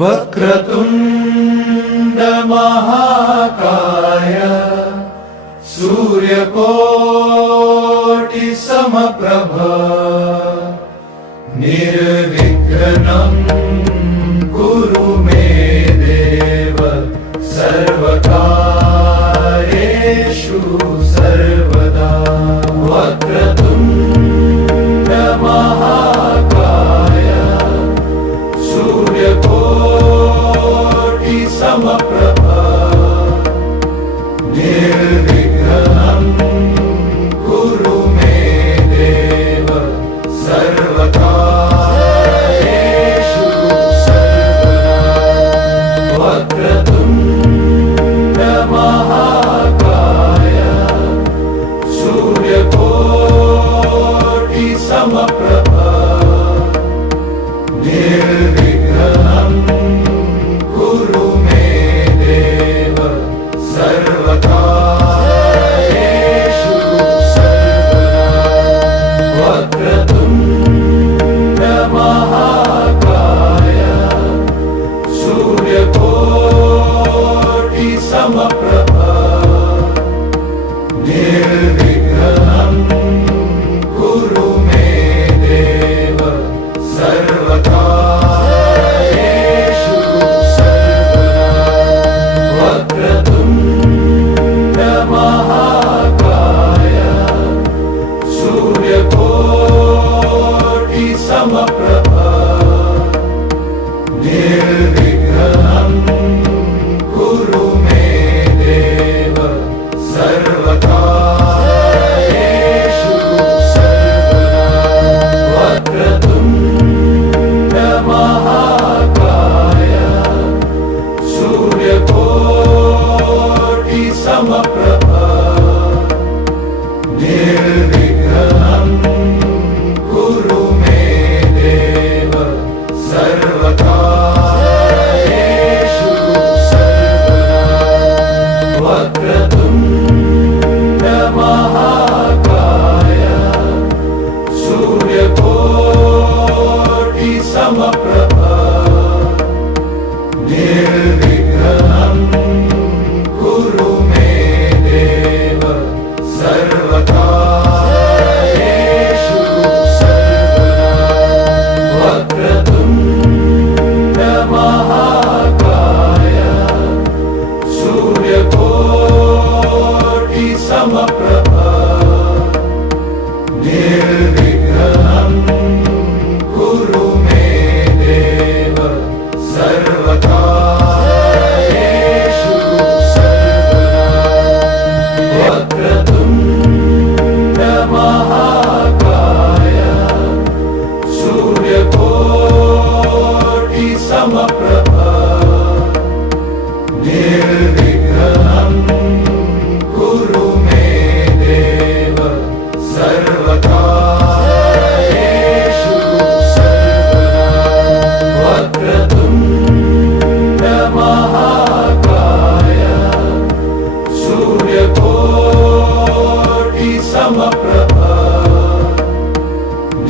वक्रतुण्ड महाकाय सूर्यकोटिसमप्रभ जाग्रतुण्डमहा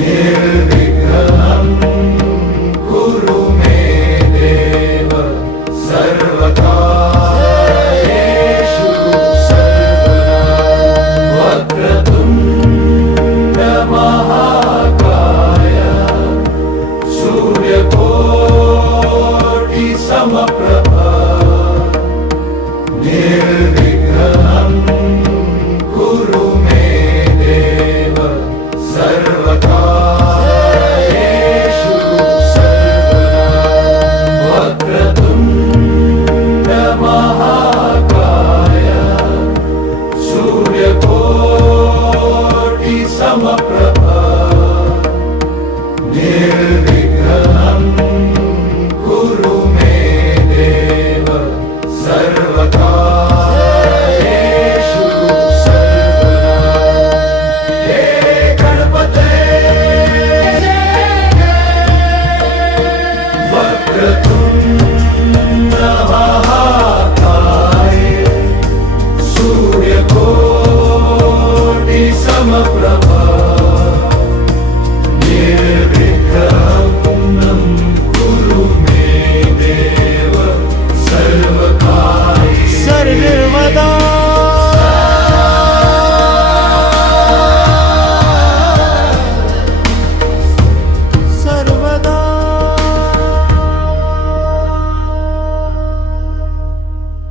Yeah. Rama Prabhu.